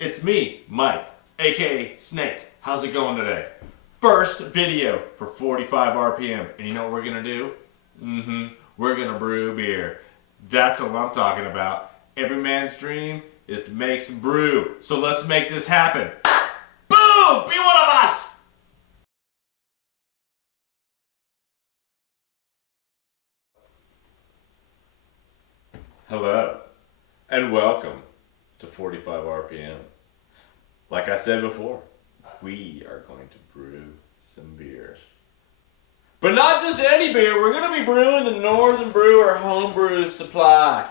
it's me, Mike, aka Snake. How's it going today? First video for 45 RPM. And you know what we're gonna do? We're gonna brew beer. That's what I'm talking about. Every man's dream is to make some brew. So let's make this happen. Boom! Be one of us! Hello, and welcome to 45 RPM. Like I said before, we are going to brew some beer. But not just any beer, we're going to be brewing the Northern Brewer Homebrew Supply.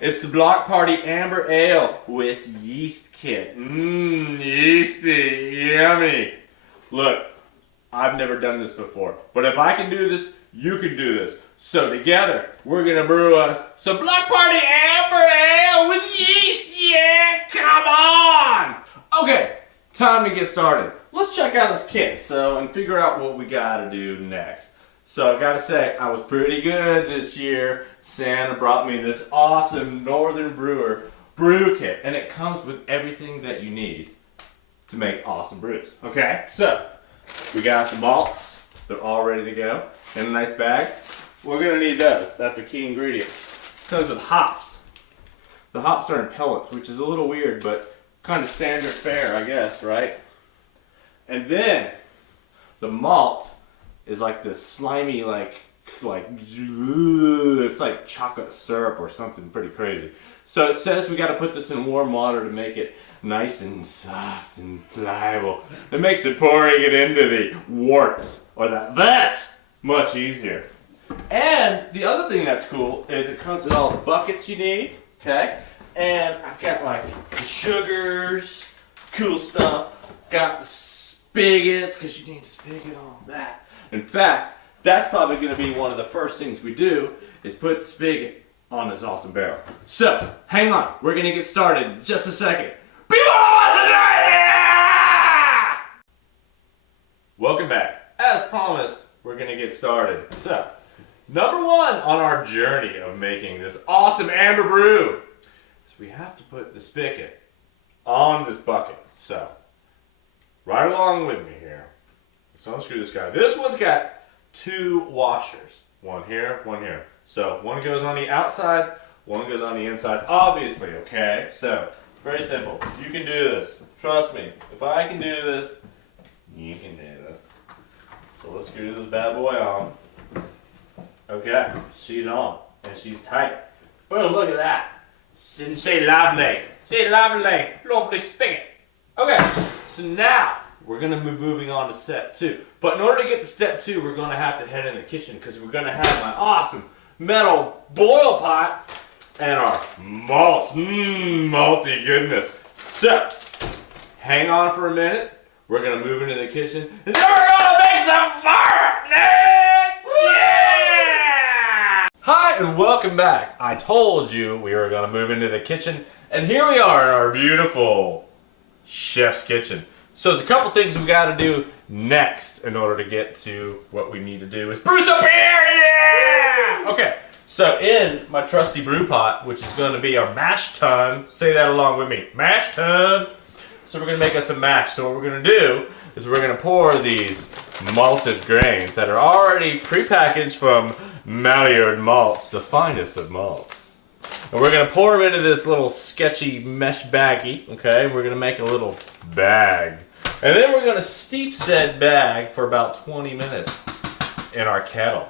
It's the Block Party Amber Ale with yeast kit. Yeasty, yummy. Look, I've never done this before, but if I can do this, you can do this. So together, we're gonna brew us some Block Party Amber Ale with yeast. Yeah, come on! Okay, time to get started. Let's check out this kit and figure out what we gotta do next. So I gotta say, I was pretty good this year. Santa brought me this awesome Northern Brewer brew kit, and it comes with everything that you need to make awesome brews. Okay, so we got the malts. They're all ready to go in a nice bag. We're gonna need those. That's a key ingredient. Comes with hops. The hops are in pellets, which is a little weird, but kind of standard fare, I guess, right? And then the malt is like this slimy, it's like chocolate syrup or something pretty crazy. So it says we got to put this in warm water to make it nice and soft and pliable. It makes it pouring it into the wort or that much easier. And the other thing that's cool is it comes with all the buckets you need, okay? And I've got like the sugars, cool stuff, got the spigots, because you need a spigot, all that. In fact, that's probably going to be one of the first things we do is put the spigot on this awesome barrel. So, hang on, we're going to get started in just a second. Welcome back. As promised, we're going to get started. So, number one on our journey of making this awesome amber brew is we have to put the spigot on this bucket. So, right along with me here. So unscrew this guy. This one's got two washers. One here, one here. So one goes on the outside, one goes on the inside, obviously, okay? So, very simple. You can do this. Trust me. If I can do this, you can do this. So let's screw this bad boy on. Okay, she's on, and she's tight. Boom, look at that. Didn't say lovely. Say lovely. Lovely spigot. Okay, so now we're going to be moving on to step two. But in order to get to step two, we're going to have to head in the kitchen because we're going to have my awesome metal boil pot and our malts. Malty goodness. So, hang on for a minute. We're going to move into the kitchen. And then we're going to make some farts, yeah! Hi, and welcome back. I told you we were going to move into the kitchen. And here we are in our beautiful chef's kitchen. So there's a couple things we got to do next in order to get to what we need to do is brew some beer, yeah! Okay, so in my trusty brew pot, which is going to be our mash tun, say that along with me, mash tun. So we're going to make us some mash. So what we're going to do is we're going to pour these malted grains that are already prepackaged from Maillard malts, the finest of malts. And we're going to pour them into this little sketchy mesh baggie, okay? We're going to make a little bag. And then we're going to steep said bag for about 20 minutes in our kettle.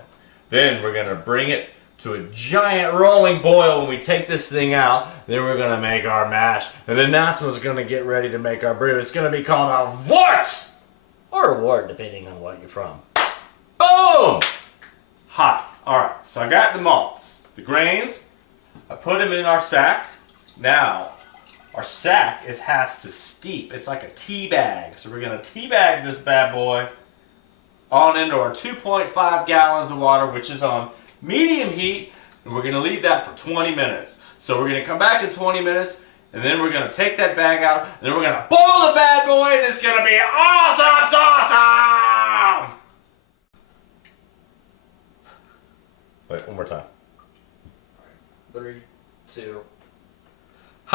Then we're going to bring it to a giant rolling boil when we take this thing out. Then we're going to make our mash. And then that's what's going to get ready to make our brew. It's going to be called a wort! Or a wort, depending on what you're from. Boom! Hot. Alright, so I got the malts. The grains. I put them in our sack. Now, our sack has to steep. It's like a tea bag. So we're going to tea bag this bad boy on into our 2.5 gallons of water, which is on medium heat. And we're going to leave that for 20 minutes. So we're going to come back in 20 minutes, and then we're going to take that bag out, and then we're going to boil the bad boy, and it's going to be awesome, awesome! Wait, one more time. 3, 2.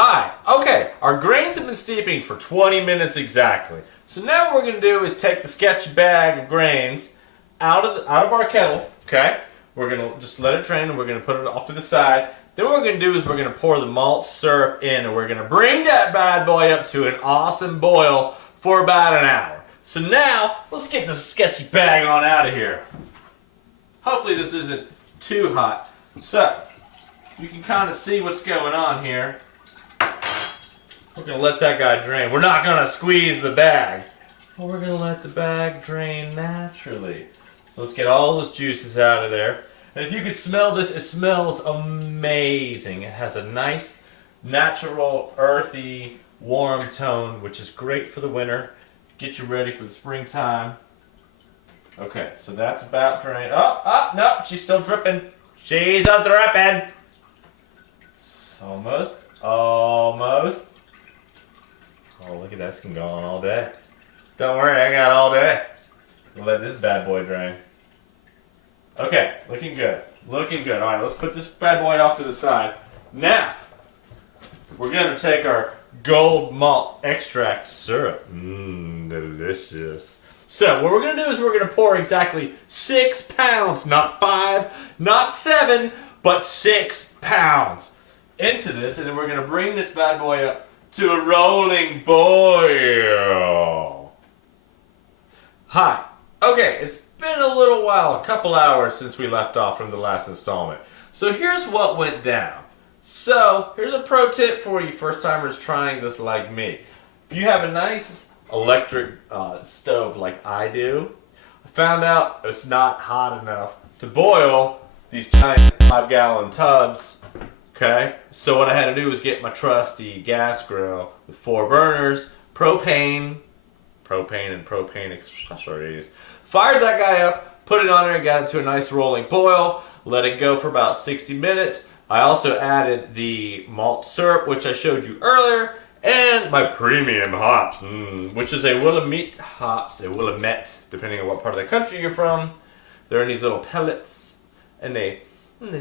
Hi. Okay, our grains have been steeping for 20 minutes exactly. So now what we're going to do is take the sketchy bag of grains out of our kettle, okay? We're going to just let it drain and we're going to put it off to the side. Then what we're going to do is we're going to pour the malt syrup in and we're going to bring that bad boy up to an awesome boil for about an hour. So now, let's get this sketchy bag on out of here. Hopefully this isn't too hot. So, you can kind of see what's going on here. We're going to let that guy drain. We're not going to squeeze the bag. We're going to let the bag drain naturally. So let's get all those juices out of there. And if you could smell this, it smells amazing. It has a nice, natural, earthy, warm tone, which is great for the winter. Get you ready for the springtime. Okay, so that's about drained. Oh, no, she's still dripping. She's a dripping. Almost. Almost. Oh, look at that. This can go on all day. Don't worry, I got all day. We'll let this bad boy drain. Okay, looking good. Looking good. All right, let's put this bad boy off to the side. Now, we're going to take our gold malt extract syrup. Mmm, delicious. So, what we're going to do is we're going to pour exactly 6 pounds, not 5, not 7, but 6 pounds into this, and then we're going to bring this bad boy up to a rolling boil. Hi. Okay, it's been a little while, a couple hours since we left off from the last installment. So here's what went down. So here's a pro tip for you first timers trying this like me. If you have a nice electric stove like I do, I found out it's not hot enough to boil these giant 5-gallon tubs. Okay, so what I had to do was get my trusty gas grill with 4 burners, propane and propane accessories. Fired that guy up, put it on there, got it to a nice rolling boil, let it go for about 60 minutes. I also added the malt syrup, which I showed you earlier, and my premium hops, which is a Willamette hops, a Willamette, depending on what part of the country you're from. They're in these little pellets, and they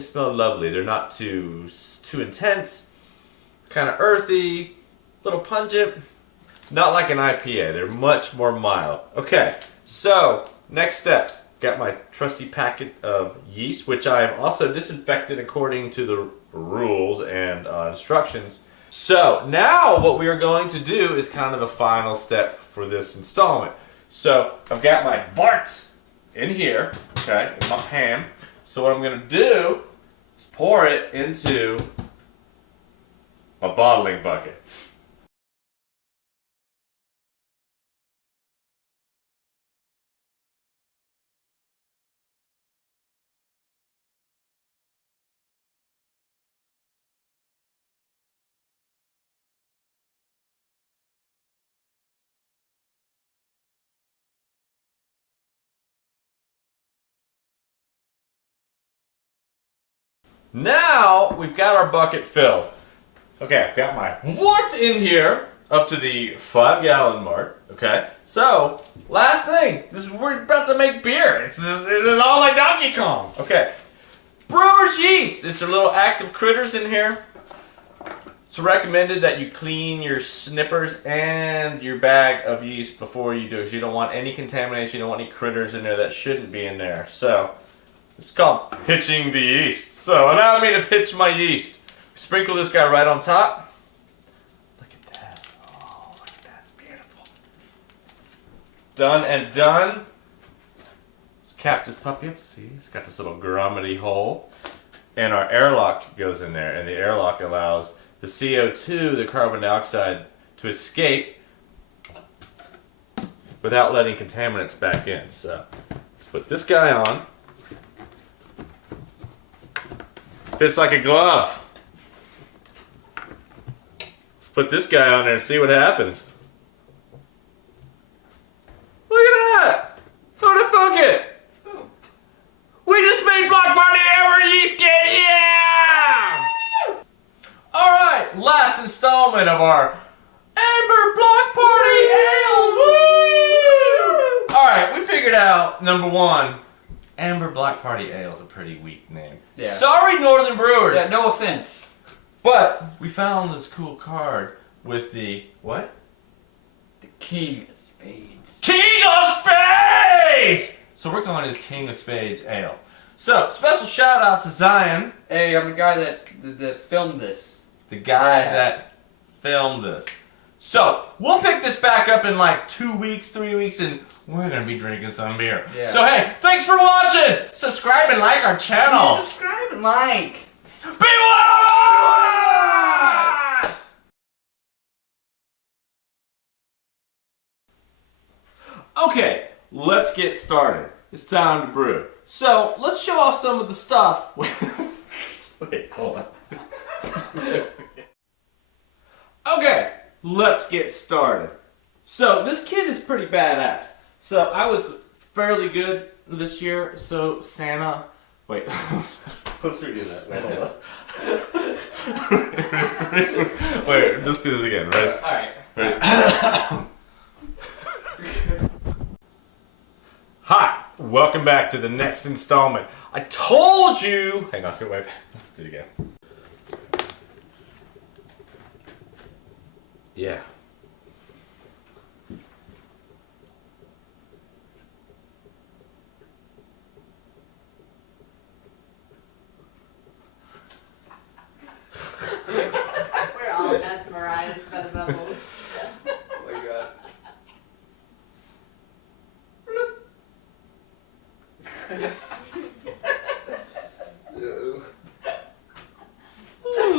smell lovely. They're not too intense, kind of earthy, a little pungent. Not like an IPA. They're much more mild. Okay, so next steps. Got my trusty packet of yeast, which I have also disinfected according to the rules and instructions. So now what we are going to do is kind of the final step for this installment. So I've got my Vart in here, okay, in my pan. So what I'm going to do is pour it into a bottling bucket. Now we've got our bucket filled. Okay, I've got my Vart in here up to the 5-gallon mark. Okay, so last thing, we're about to make beer. This is all like Donkey Kong. Okay, brewer's yeast. There's some little active critters in here. It's recommended that you clean your snippers and your bag of yeast before you do it. You don't want any contamination. You don't want any critters in there that shouldn't be in there. So it's called pitching the yeast. So allow me to pitch my yeast. Sprinkle this guy right on top. Look at that. Oh, look at that. It's beautiful. Done and done. Let's cap this puppy up. See, it's got this little grummety hole. And our airlock goes in there. And the airlock allows the CO2, the carbon dioxide, to escape without letting contaminants back in. So let's put this guy on. Fits like a glove. Let's put this guy on there and see what happens. Look at that! Who'd have thunk it? We just made Block Party Amber Yeast Kit! Yeah! Alright, last installment of our Amber Block Party Ale! Woo! Alright, we figured out, number 1, Amber Block Party Ale is a pretty weak name. Yeah. Sorry, Northern Brewers. Yeah, no offense. But we found this cool card with the what? The King of Spades. King of Spades! So we're calling this King of Spades Ale. So, special shout out to Zion. Hey, I'm the guy that filmed this. The guy that filmed this. So, we'll pick this back up in like 2 weeks, 3 weeks, and we're going to be drinking some beer. Yeah. So, hey, thanks for watching! Subscribe and like our channel. Please subscribe and like. Be wise! Okay, let's get started. It's time to brew. So, let's show off some of the stuff. Wait, hold on. Okay, let's get started. So, this kit is pretty badass. So, I was fairly good this year, so Santa... Wait, let's redo that. Wait, hold on. Wait, let's do this again, right? Alright. Ready? Hi, welcome back to the next installment. I told you... Hang on, wait, let's do it again. Yeah. We're all mesmerized by the bubbles. Oh my god.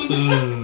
Mm.